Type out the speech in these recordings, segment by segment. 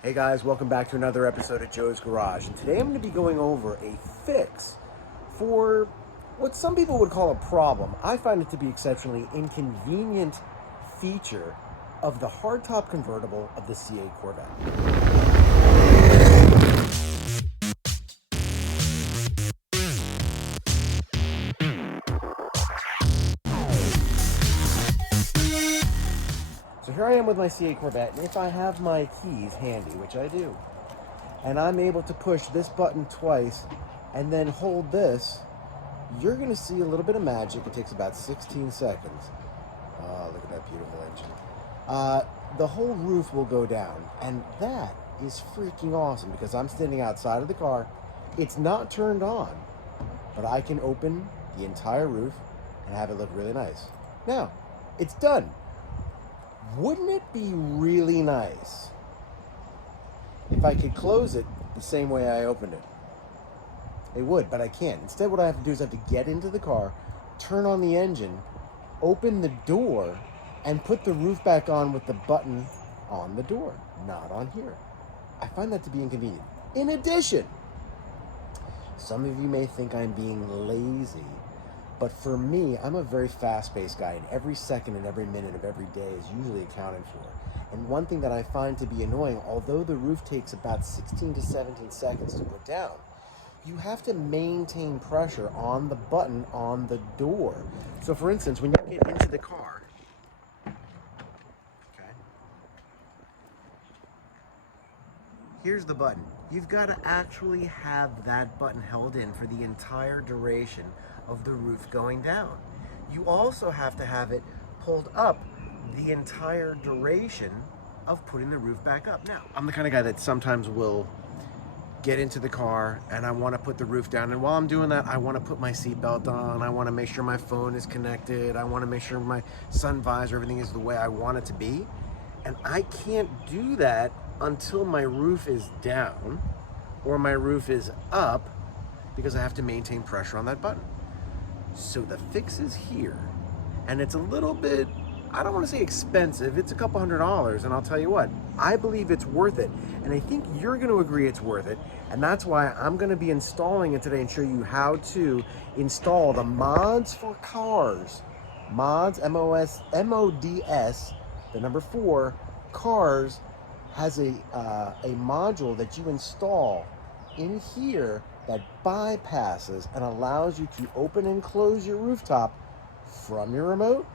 Hey guys, welcome back to another episode of Joe's Garage. And today I'm going to be going over a fix for what some people would call a problem. I find it to be exceptionally inconvenient feature of the hardtop convertible of the C8 Corvette. So here I am with my C8 Corvette, and if I have my keys handy, which I do, and I'm able to push this button twice and then hold this, you're going to see a little bit of magic. It takes about 16 seconds. Oh, look at that beautiful engine. The whole roof will go down, and that is freaking awesome because I'm standing outside of the car. It's not turned on, but I can open the entire roof and have it look really nice. Now, it's done. Wouldn't it be really nice if I could close it the same way I opened it? It would, but I can't. Instead, what I have to do is I have to get into the car, turn on the engine, open the door, and put the roof back on with the button on the door, not on here. I find that to be inconvenient. In addition, some of you may think I'm being lazy, but for me, I'm a very fast-paced guy, and every second and every minute of every day is usually accounted for. And one thing that I find to be annoying, although the roof takes about 16 to 17 seconds to put down, you have to maintain pressure on the button on the door. So for instance, when you get into the car, okay, here's the button. You've got to actually have that button held in for the entire duration of the roof going down. You also have to have it pulled up the entire duration of putting the roof back up. Now, I'm the kind of guy that sometimes will get into the car and I want to put the roof down, and while I'm doing that, I want to put my seatbelt on, I want to make sure my phone is connected, I want to make sure my sun visor, everything is the way I want it to be, and I can't do that until my roof is down or my roof is up because I have to maintain pressure on that button. So the fix is here, and it's a little bit, I don't want to say expensive, it's a couple $100, and I'll tell you what, I believe it's worth it, and I think you're going to agree it's worth it, and that's why I'm going to be installing it today and show you how to install the mods4cars. Mods, M-O-D-S, the number 4, cars has a module that you install in here that bypasses and allows you to open and close your rooftop from your remote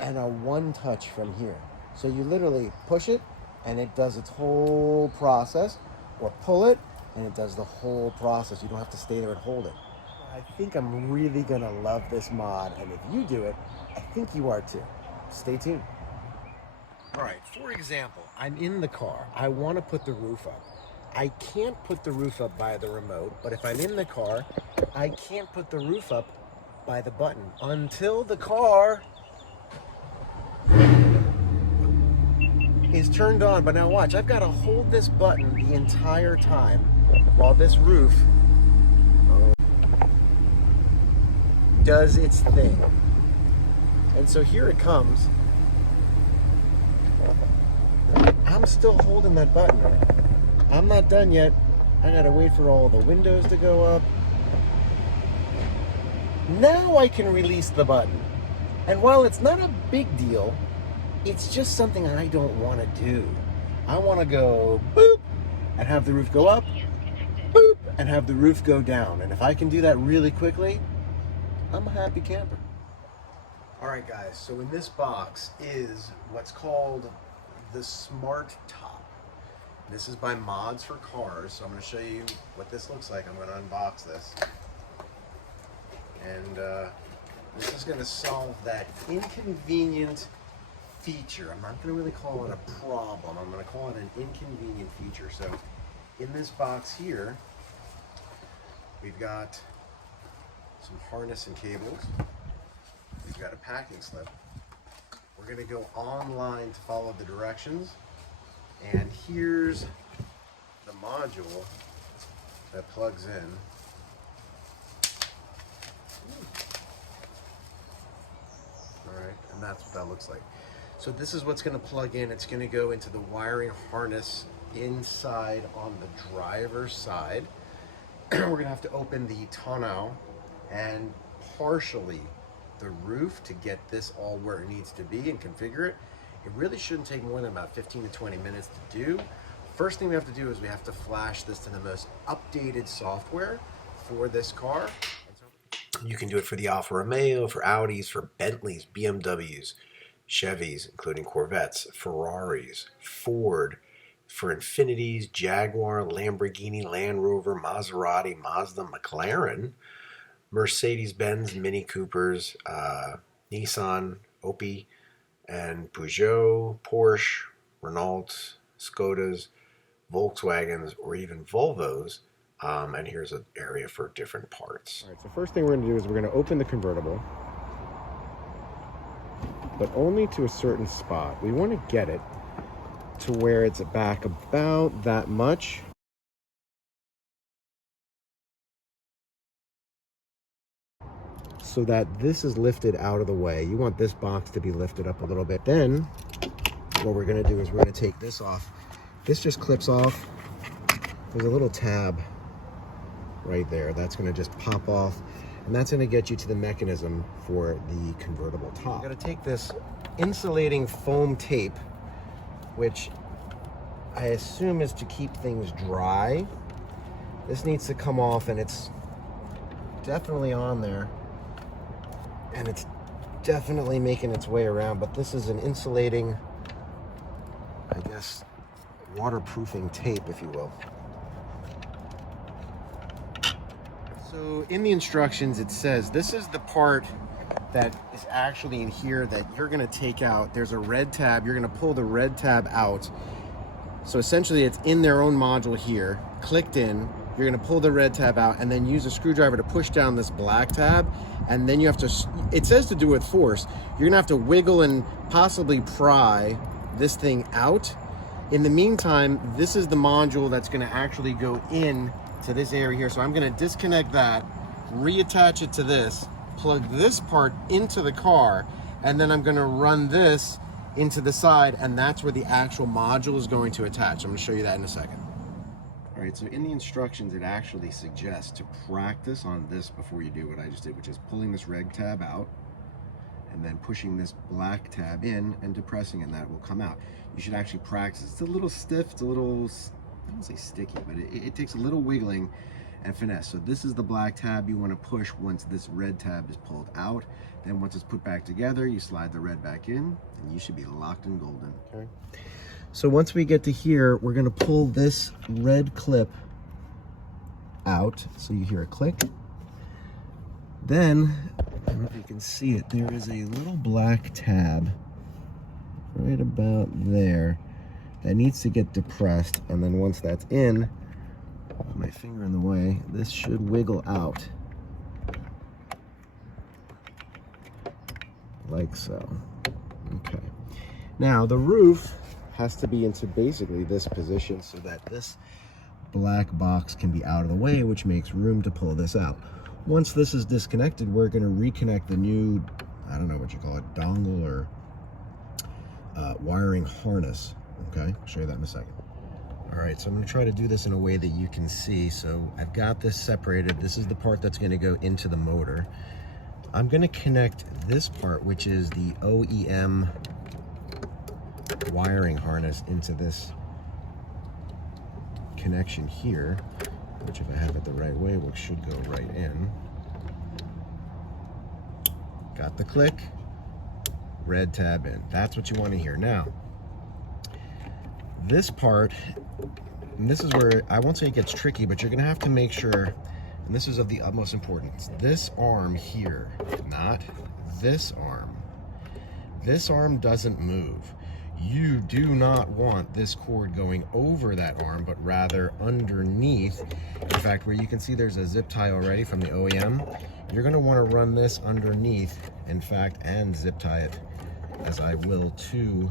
and a one touch from here. So you literally push it and it does its whole process, or pull it and it does the whole process. You don't have to stay there and hold it. I think I'm really gonna love this mod, and if you do it, I think you are too. Stay tuned. All right, for example, I'm in the car. I want to put the roof up. I can't put the roof up by the remote, but if I'm in the car, I can't put the roof up by the button until the car is turned on. But now watch, I've got to hold this button the entire time while this roof does its thing. And so here it comes. I'm still holding that button. I'm not done yet. I gotta wait for all the windows to go up. Now I can release the button. And while it's not a big deal, it's just something I don't want to do. I want to go boop and have the roof go up, boop and have the roof go down. And if I can do that really quickly, I'm a happy camper. All right, guys, so in this box is what's called the Smart Top. This is by Mods4Cars, so I'm going to show you what this looks like. I'm going to unbox this. And this is going to solve that inconvenient feature. I'm not going to really call it a problem. I'm going to call it an inconvenient feature. So in this box here, we've got some harness and cables. We've got a packing slip. We're going to go online to follow the directions. And here's the module that plugs in. All right, and that's what that looks like. So this is what's going to plug in. It's going to go into the wiring harness inside on the driver's side. We're going to have to open the tonneau and partially the roof to get this all where it needs to be and configure it. It really shouldn't take more than about 15 to 20 minutes to do. First thing we have to do is we have to flash this to the most updated software for this car. You can do it for the Alfa Romeo, for Audis, for Bentleys, BMWs, Chevys, including Corvettes, Ferraris, Ford, for Infinitis, Jaguar, Lamborghini, Land Rover, Maserati, Mazda, Mclaren, Mercedes-Benz, Mini Coopers, Nissan, Opel, and Peugeot, Porsche, Renault, Skodas, Volkswagens, or even Volvos. And here's an area for different parts. All right, so first thing we're going to do is we're going to open the convertible, but only to a certain spot. We want to get it to where it's back about that much. So that this is lifted out of the way. You want this box to be lifted up a little bit. Then what we're going to do is we're going to take this off. This just clips off. There's a little tab right there. That's going to just pop off. And that's going to get you to the mechanism for the convertible top. You're going to take this insulating foam tape, which I assume is to keep things dry. This needs to come off, and it's definitely on there. And it's definitely making its way around, but this is an insulating, I guess, waterproofing tape, if you will. So in the instructions, it says this is the part that is actually in here that you're going to take out. There's a red tab. You're going to pull the red tab out. So essentially it's in their own module here, clicked in. You're going to pull the red tab out and then use a screwdriver to push down this black tab. And then you have to, it says to do it with force. You're going to have to wiggle and possibly pry this thing out. In the meantime, this is the module that's going to actually go in to this area here. So I'm going to disconnect that, reattach it to this, plug this part into the car, and then I'm going to run this into the side, and that's where the actual module is going to attach. I'm going to show you that in a second. All right, so in the instructions, it actually suggests to practice on this before you do what I just did, which is pulling this red tab out and then pushing this black tab in and depressing, and that will come out. You should actually practice. It's a little stiff, it's a little, I don't say sticky, but it takes a little wiggling and finesse. So this is the black tab you want to push once this red tab is pulled out. Then once it's put back together, you slide the red back in, and you should be locked and golden. Okay. So once we get to here, we're going to pull this red clip out. So you hear a click. Then, I don't know if you can see it, there is a little black tab right about there that needs to get depressed. And then once that's in, put my finger in the way, this should wiggle out. Like so. Okay. Now the roof has to be into basically this position so that this black box can be out of the way, which makes room to pull this out. Once this is disconnected, we're going to reconnect the new, I don't know what you call it, dongle or wiring harness. Okay, I'll show you that in a second. All right, so I'm going to try to do this in a way that you can see. So I've got this separated. This is the part that's going to go into the motor. I'm going to connect this part, which is the OEM wiring harness, into this connection here, which if I have it the right way, which should go right in. Got the click, red tab in. That's what you want to hear. Now, this part, and this is where I won't say it gets tricky, but you're going to have to make sure, and this is of the utmost importance, this arm here, not this arm. This arm doesn't move. You do not want this cord going over that arm, but rather underneath. In fact, where you can see there's a zip tie already from the OEM, you're going to want to run this underneath, in fact, and zip tie it, as I will, to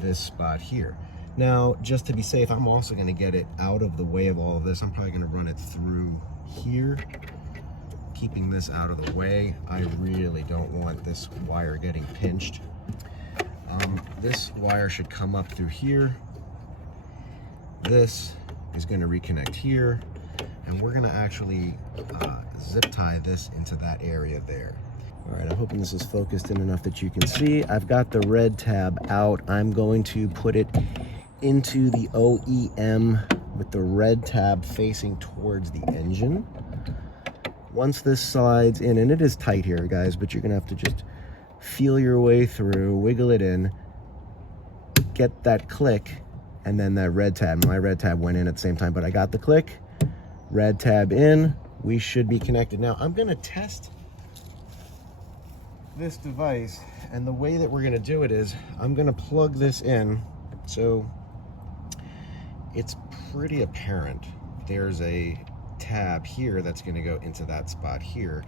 this spot here. Now, just to be safe, I'm also going to get it out of the way of all of this. I'm probably going to run it through here, keeping this out of the way. I really don't want this wire getting pinched. This wire should come up through here. This is going to reconnect here, and we're going to actually zip tie this into that area there. All right, I'm hoping this is focused in enough that you can see. I've got the red tab out. I'm going to put it into the OEM with the red tab facing towards the engine. Once this slides in, and it is tight here, guys, but you're gonna have to just feel your way through, wiggle it in, get that click, and then that red tab. My red tab went in at the same time, but I got the click, red tab in, we should be connected. Now, I'm gonna test this device, and the way that we're gonna do it is, I'm gonna plug this in, so it's pretty apparent. There's a tab here that's going to go into that spot here.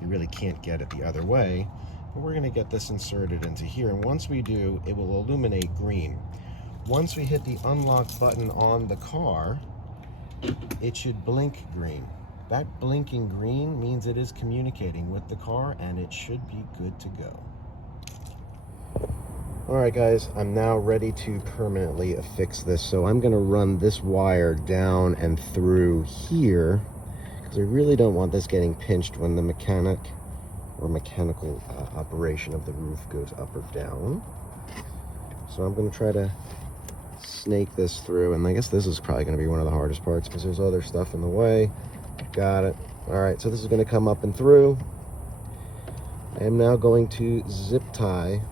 You really can't get it the other way, but we're going to get this inserted into here, and once we do, it will illuminate green. Once we hit the unlock button on the car, it should blink green. That blinking green means it is communicating with the car, and it should be good to go. All right, guys, I'm now ready to permanently affix this. So I'm going to run this wire down and through here, because I really don't want this getting pinched when the mechanical operation of the roof goes up or down. So I'm going to try to snake this through, and I guess this is probably going to be one of the hardest parts because there's other stuff in the way. Got it. All right, so this is going to come up and through. I am now going to zip tie.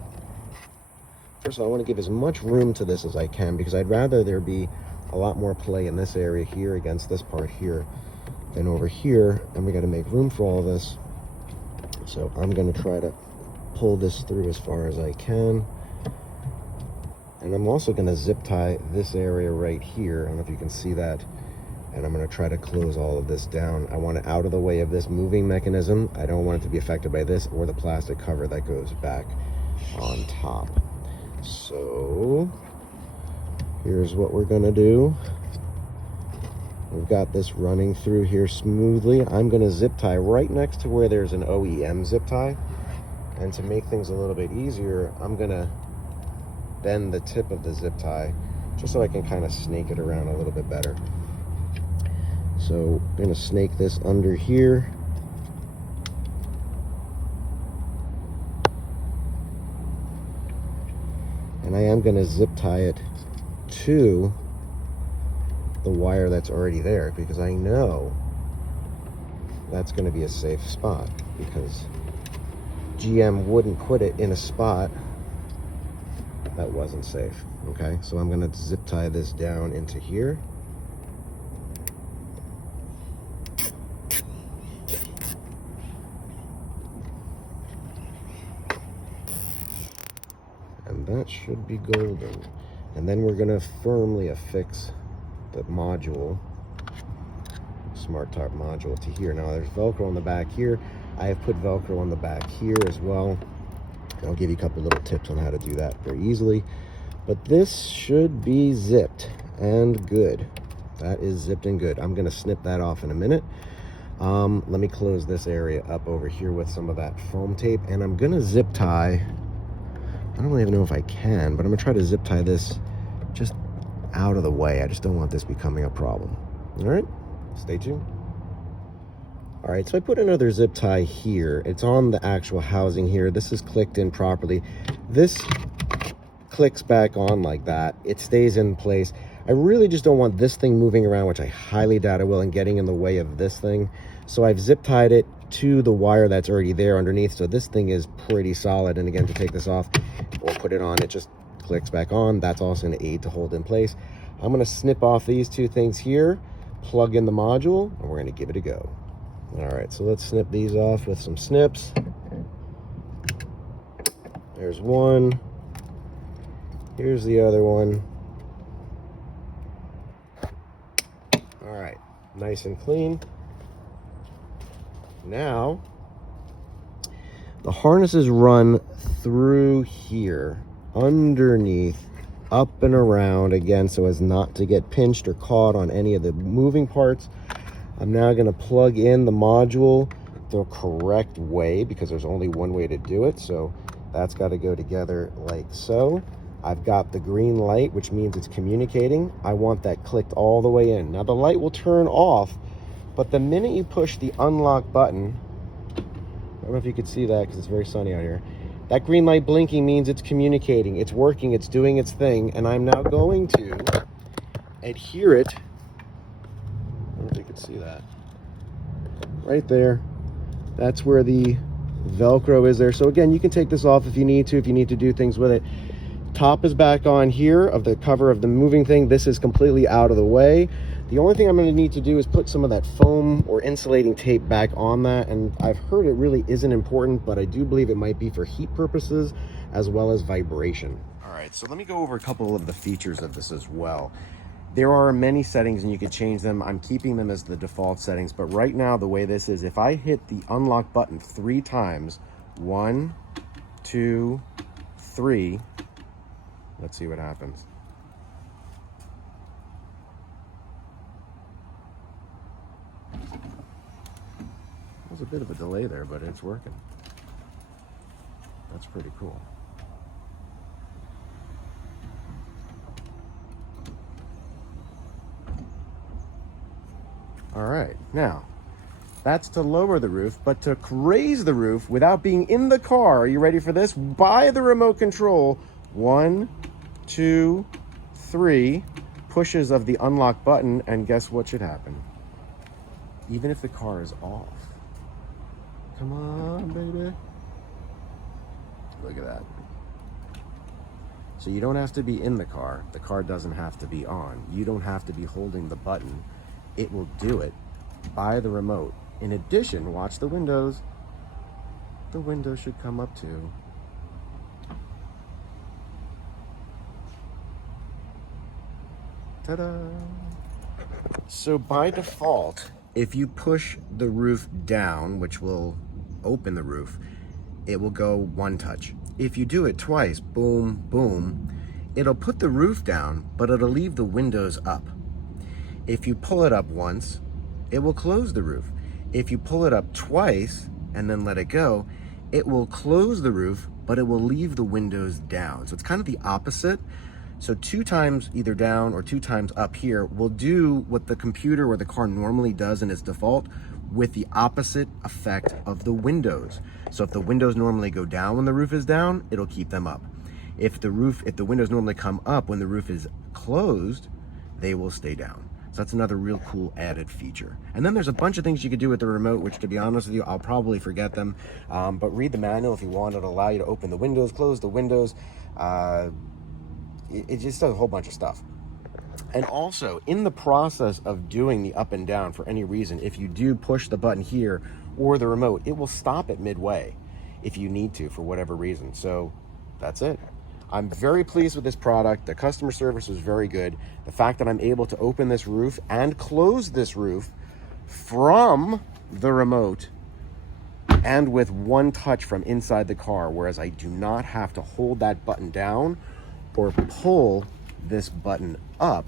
First of all, I want to give as much room to this as I can, because I'd rather there be a lot more play in this area here against this part here than over here, and we got to make room for all of this. So I'm going to try to pull this through as far as I can, and I'm also going to zip tie this area right here. I don't know if you can see that, and I'm going to try to close all of this down. I want it out of the way of this moving mechanism. I don't want it to be affected by this or the plastic cover that goes back on top. So here's what we're gonna do. We've got this running through here smoothly. I'm gonna zip tie right next to where there's an OEM zip tie, and to make things a little bit easier, I'm gonna bend the tip of the zip tie just so I can kind of snake it around a little bit better. So I'm gonna snake this under here. And I am going to zip tie it to the wire that's already there, because I know that's going to be a safe spot, because GM wouldn't put it in a spot that wasn't safe. Okay, so I'm going to zip tie this down into here. And that should be golden. And then we're going to firmly affix the module, smart top module, to here. Now there's Velcro on the back here. I have put Velcro on the back here as well. I'll give you a couple little tips on how to do that very easily. But this should be zipped and good. That is zipped and good. I'm going to snip that off in a minute. Let me close this area up over here with some of that foam tape, and I'm going to zip tie. I don't even know if I can, but I'm gonna try to zip tie this just out of the way. I just don't want this becoming a problem. All right, stay tuned. All right, so I put another zip tie here. It's on the actual housing here. This is clicked in properly. This clicks back on like that. It stays in place. I really just don't want this thing moving around, which I highly doubt it will, and getting in the way of this thing. So I've zip tied it to the wire that's already there underneath. So this thing is pretty solid. And again, to take this off or put it on, it just clicks back on. That's also an aid to hold in place. I'm going to snip off these two things here, plug in the module, and we're going to give it a go. All right, so let's snip these off with some snips. There's one. Here's the other one. All right, nice and clean. Now, the harnesses run through here, underneath, up and around, again, so as not to get pinched or caught on any of the moving parts. I'm now going to plug in the module the correct way, because there's only one way to do it. So That's got to go together like so. I've got the green light, which means it's communicating. I want that clicked all the way in. Now the light will turn off, but the minute you push the unlock button, I don't know if you could see that because it's very sunny out here. That green light blinking means it's communicating, it's working, it's doing its thing, and I'm now going to adhere it. I don't know if you can see that. Right there. That's where the Velcro is there. So again, you can take this off if you need to do things with it. Top is back on here of the cover of the moving thing. This is completely out of the way. The only thing I'm going to need to do is put some of that foam or insulating tape back on that, and I've heard it really isn't important, but I do believe it might be for heat purposes as well as vibration. All right, so let me go over a couple of the features of this as well. There are many settings and you can change them. I'm keeping them as the default settings, but right now the way this is, if I hit the unlock button 3 times, 1, 2, 3, let's see what happens. There's a bit of a delay there, but it's working. That's pretty cool. All right, now that's to lower the roof, but to raise the roof without being in the car, are you ready for this? By the remote control, 1, 2, 3 pushes of the unlock button, and guess what should happen? Even if the car is off. Come on, baby. Look at that. So you don't have to be in the car doesn't have to be on. You don't have to be holding the button. It will do it by the remote. In addition, watch the windows. The windows should come up too. Ta-da! So by default, if you push the roof down, which will open the roof, it will go 1 touch. If you do it twice, boom, boom, it'll put the roof down, but it'll leave the windows up. If you pull it up once, it will close the roof. If you pull it up twice and then let it go, it will close the roof, but it will leave the windows down. So it's kind of the opposite. So 2 times either down or 2 times up here will do what the computer or the car normally does in its default, with the opposite effect of the windows. So if the windows normally go down when the roof is down, it'll keep them up. If the windows normally come up when the roof is closed, they will stay down. So that's another real cool added feature. And then there's a bunch of things you could do with the remote, which, to be honest with you, I'll probably forget them. But read the manual if you want. It'll allow you to open the windows, close the windows. It just does a whole bunch of stuff. And also, in the process of doing the up and down, for any reason, if you do push the button here or the remote, it will stop it midway if you need to, for whatever reason. So that's it. I'm very pleased with this product. The customer service was very good. The fact that I'm able to open this roof and close this roof from the remote and with 1 touch from inside the car, whereas I do not have to hold that button down or pull this button up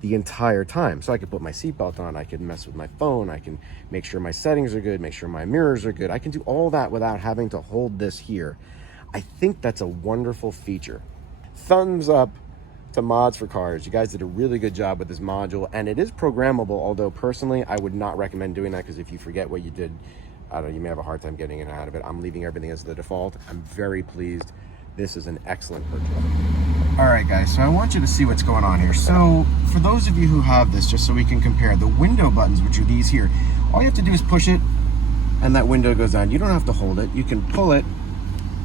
the entire time. So I could put my seatbelt on, I can mess with my phone, I can make sure my settings are good, make sure my mirrors are good. I can do all that without having to hold this here. I think that's a wonderful feature. Thumbs up to Mods4Cars. You guys did a really good job with this module, and it is programmable, although personally I would not recommend doing that, because if you forget what you did, I don't know, you may have a hard time getting in and out of it. I'm leaving everything as the default. I'm very pleased. This is an excellent purchase. All right, guys, so I want you to see what's going on here. So for those of you who have this, just so we can compare, the window buttons, which are these here, all you have to do is push it and that window goes down. You don't have to hold it. You can pull it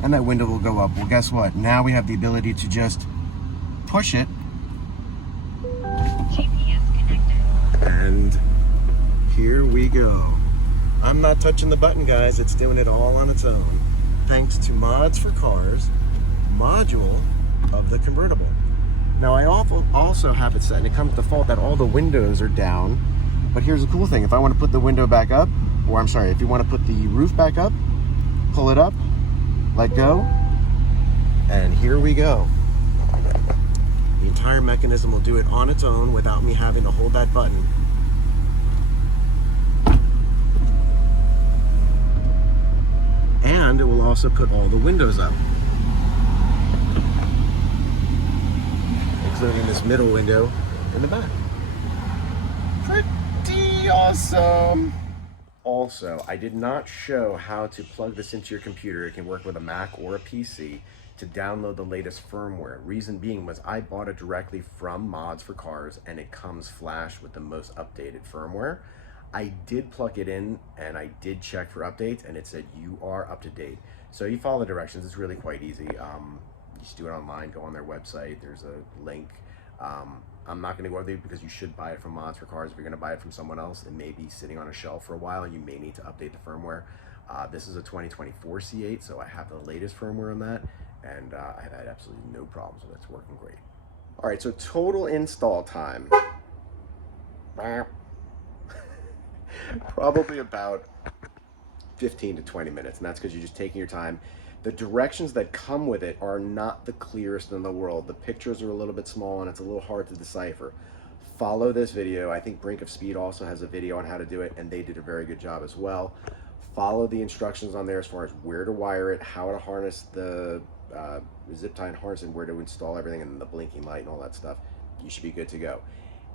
and that window will go up. Well, guess what? Now we have the ability to just push it. GPS connected. And here we go. I'm not touching the button, guys. It's doing it all on its own. Thanks to Mods4Cars module of the convertible. Now I also have it set, and it comes default that all the windows are down, but here's the cool thing. If I want to put the window back up, or I'm sorry, if you want to put the roof back up, pull it up, let go, and here we go. The entire mechanism will do it on its own without me having to hold that button. And and it will also put all the windows up, including this middle window in the back. Pretty awesome. Also, I did not show how to plug this into your computer. It can work with a Mac or a PC to download the latest firmware. Reason being was I bought it directly from Mods4Cars and it comes flash with the most updated firmware. I did plug it in and I did check for updates and it said you are up to date. So you follow the directions, it's really quite easy. You just do it online, go on their website, there's a link. I'm not gonna go over there because you should buy it from Mods4Cars. If you're gonna buy it from someone else, it may be sitting on a shelf for a while and you may need to update the firmware. This is a 2024 C8, so I have the latest firmware on that, and I've had absolutely no problems with it. It's working great. All right, so total install time. Probably about 15 to 20 minutes, and that's because you're just taking your time. The directions that come with it are not the clearest in the world. The pictures are a little bit small and it's a little hard to decipher. Follow this video. I think Brink of Speed also has a video on how to do it, and they did a very good job as well. Follow the instructions on there as far as where to wire it, how to harness the zip tie and harness, and where to install everything, and the blinking light and all that stuff. You should be good to go.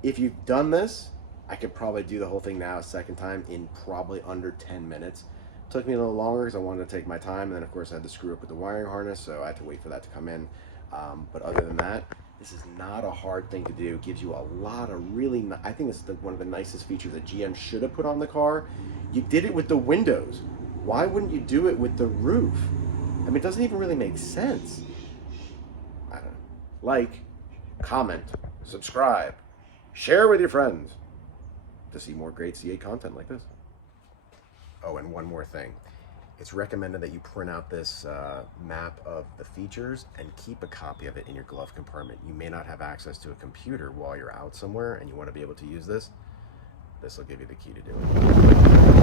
If you've done this, I could probably do the whole thing now a second time in probably under 10 minutes. Took me a little longer because I wanted to take my time, and then of course I had to screw up with the wiring harness, so I had to wait for that to come in. But other than that, this is not a hard thing to do. It gives you a lot of really, I think it's one of the nicest features that GM should have put on the car. You did it with the windows. Why wouldn't you do it with the roof? I mean, it doesn't even really make sense. I don't know. Like, comment, subscribe, share with your friends to see more great C8 content like this. Oh, and one more thing. It's recommended that you print out this map of the features and keep a copy of it in your glove compartment. You may not have access to a computer while you're out somewhere and you want to be able to use this. This will give you the key to do it.